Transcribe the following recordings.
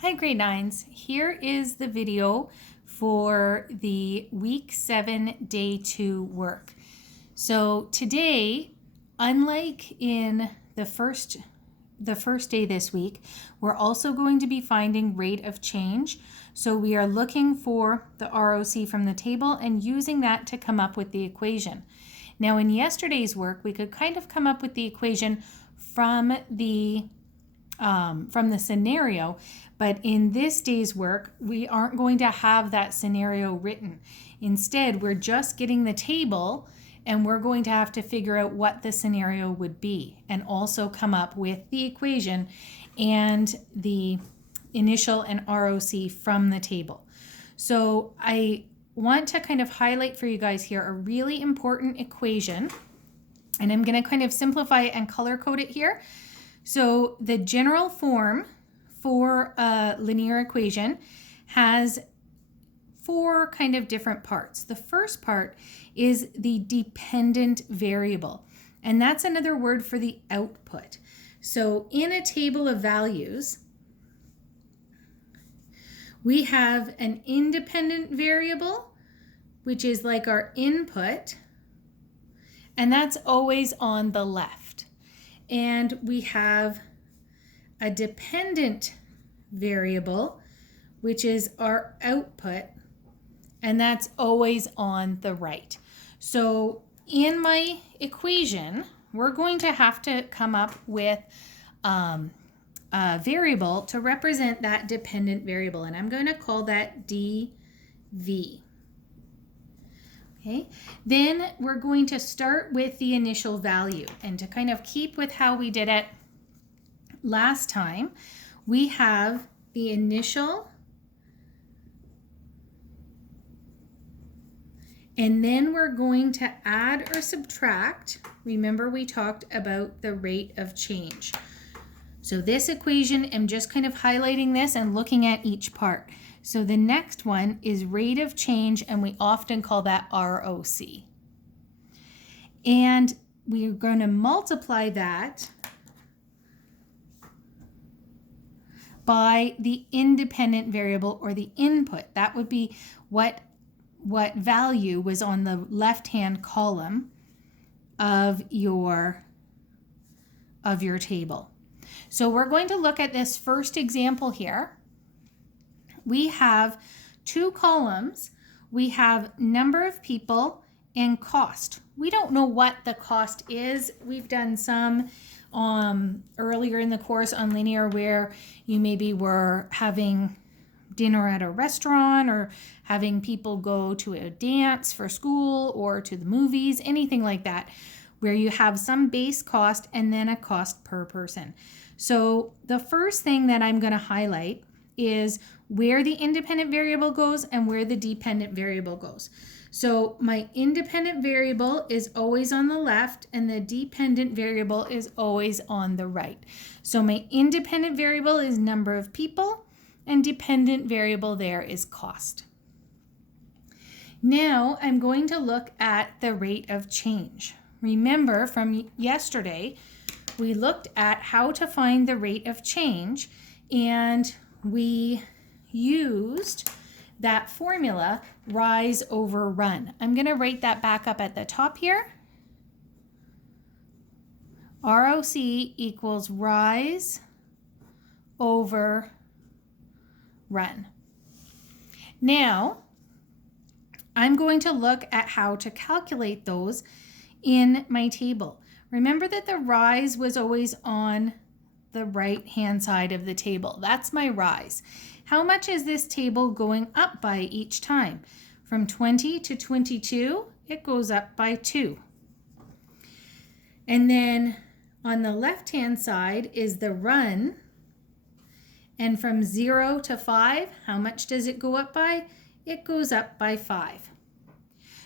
Hi grade 9s, here is the video for the week 7 day 2 work. So today, unlike in the first day this week, we're also going to be finding rate of change. So we are looking for the ROC from the table and using that to come up with the equation. Now in yesterday's work, we could kind of come up with the equation from the scenario, but in this day's work, we aren't going to have that scenario written. Instead, we're just getting the table and we're going to have to figure out what the scenario would be and also come up with the equation and the initial and ROC from the table. So I want to kind of highlight for you guys here a really important equation, and I'm going to kind of simplify it and color code it here. So the general form for a linear equation has four kind of different parts. The first part is the dependent variable, and that's another word for the output. So in a table of values, we have an independent variable, which is like our input, and that's always on the left. And we have a dependent variable, which is our output, and that's always on the right. So in my equation, we're going to have to come up with a variable to represent that dependent variable, and I'm going to call that dv. Okay, then we're going to start with the initial value, and to kind of keep with how we did it last time, we have the initial, and then we're going to add or subtract. Remember, we talked about the rate of change. So this equation, I'm just kind of highlighting this and looking at each part. So the next one is rate of change, and we often call that ROC. And we're going to multiply that by the independent variable, or the input. That would be what value was on the left-hand column of your table. So we're going to look at this first example here. We have two columns. We have number of people and cost. We don't know what the cost is. We've done some earlier in the course on linear where you maybe were having dinner at a restaurant or having people go to a dance for school or to the movies, anything like that, where you have some base cost and then a cost per person. So the first thing that I'm going to highlight is where the independent variable goes and where the dependent variable goes. So my independent variable is always on the left and the dependent variable is always on the right. So my independent variable is number of people and dependent variable there is cost. Now I'm going to look at the rate of change. Remember from yesterday, we looked at how to find the rate of change, and we used that formula, rise over run. I'm going to write that back up at the top here. ROC equals rise over run. Now, I'm going to look at how to calculate those in my table. Remember that the rise was always on the right-hand side of the table. That's my rise. How much is this table going up by each time? From 20 to 22, it goes up by 2. And then on the left-hand side is the run. And from 0 to 5, how much does it go up by? It goes up by 5.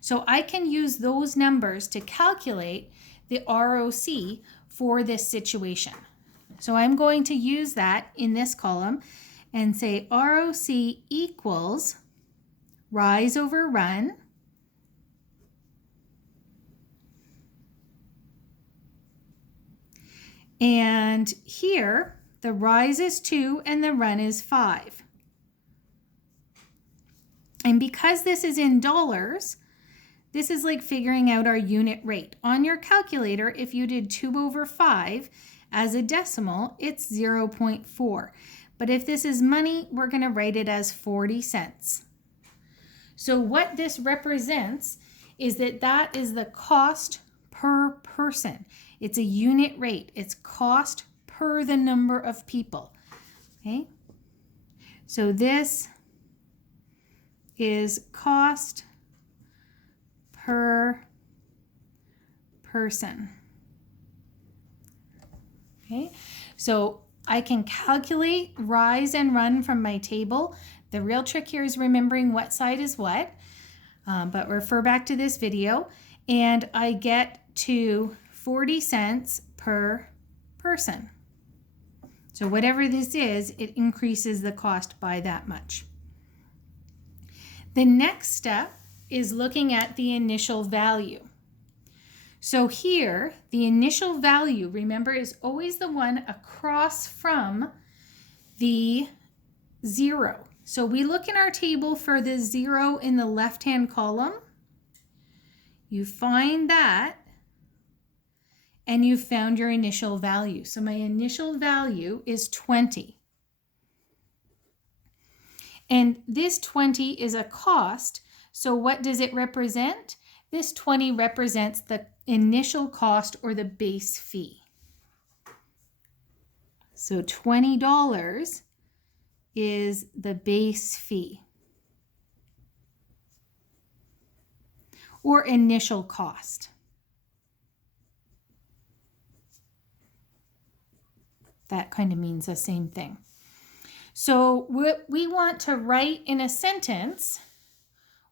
So I can use those numbers to calculate the ROC for this situation. So I'm going to use that in this column and say ROC equals rise over run and here the rise is 2, and the run is 5. And because this is in dollars, this is like figuring out our unit rate. On your calculator, if you did 2/5 as a decimal, it's 0.4. But if this is money, we're going to write it as 40 cents. So what this represents is that is the cost per person. It's a unit rate. It's cost per the number of people. Okay? So this is cost per person. Okay? So I can calculate rise and run from my table. The real trick here is remembering what side is what, but refer back to this video, and I get to 40 cents per person. So whatever this is, it increases the cost by that much. The next step is looking at the initial value. So here, the initial value, remember, is always the one across from the 0. So we look in our table for the 0 in the left-hand column. You find that, and you found your initial value. So my initial value is 20. And this 20 is a cost. So what does it represent? This 20 represents the initial cost or the base fee. So $20 is the base fee or initial cost. That kind of means the same thing. So we want to write in a sentence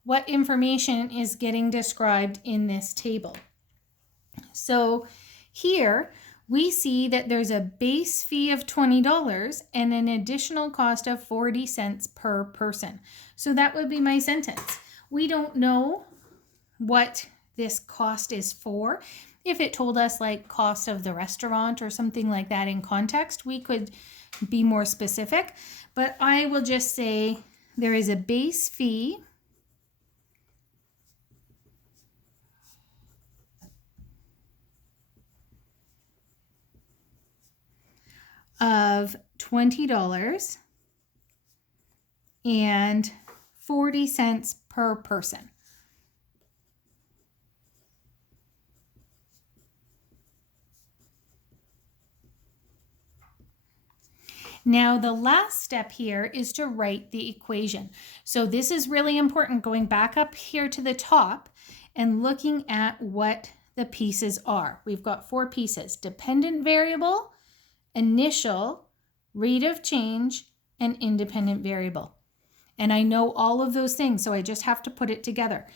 what information is getting described in this table. So here we see that there's a base fee of $20 and an additional cost of 40 cents per person. So that would be my sentence. We don't know what this cost is for. If it told us like cost of the restaurant or something like that in context, we could be more specific, but I will just say there is a base fee of $20 and 40 cents per person. Now, the last step here is to write the equation. So this is really important, going back up here to the top and looking at what the pieces are. We've got 4 pieces: dependent variable, initial, rate of change, and independent variable. And I know all of those things, so I just have to put it together.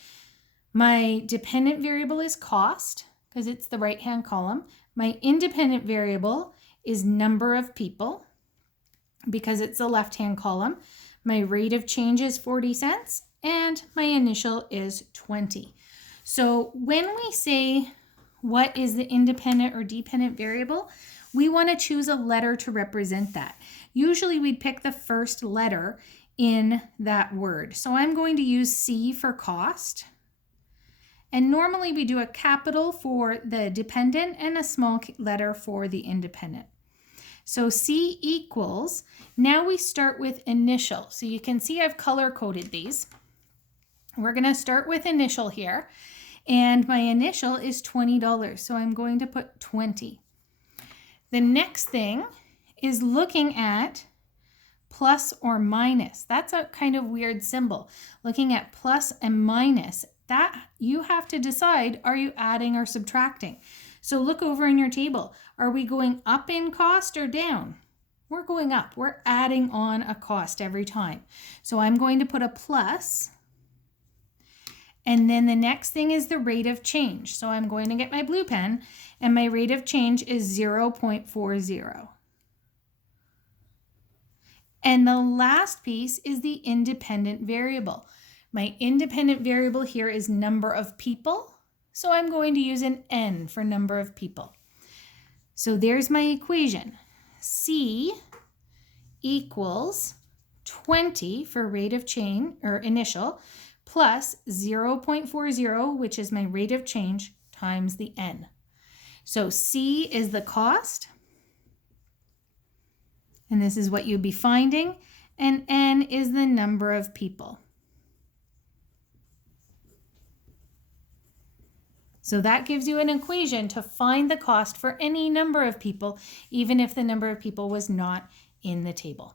My dependent variable is cost, because it's the right-hand column. My independent variable is number of people, because it's the left-hand column. My rate of change is 40 cents, and my initial is 20. So when we say what is the independent or dependent variable, we want to choose a letter to represent that. Usually we'd pick the first letter in that word. So I'm going to use C for cost. And normally we do a capital for the dependent and a small letter for the independent. So C equals, now we start with initial. So you can see I've color coded these. We're going to start with initial here. And my initial is $20. So I'm going to put 20. The next thing is looking at plus or minus. That's a kind of weird symbol. Looking at plus and minus, that you have to decide, are you adding or subtracting? So look over in your table. Are we going up in cost or down? We're going up. We're adding on a cost every time. So I'm going to put a plus. And then the next thing is the rate of change. So I'm going to get my blue pen, and my rate of change is 0.40. And the last piece is the independent variable. My independent variable here is number of people. So I'm going to use an N for number of people. So there's my equation. C equals 20 for rate of change or initial plus 0.40, which is my rate of change, times the n. So C is the cost, and this is what you'd be finding, and n is the number of people. So that gives you an equation to find the cost for any number of people, even if the number of people was not in the table.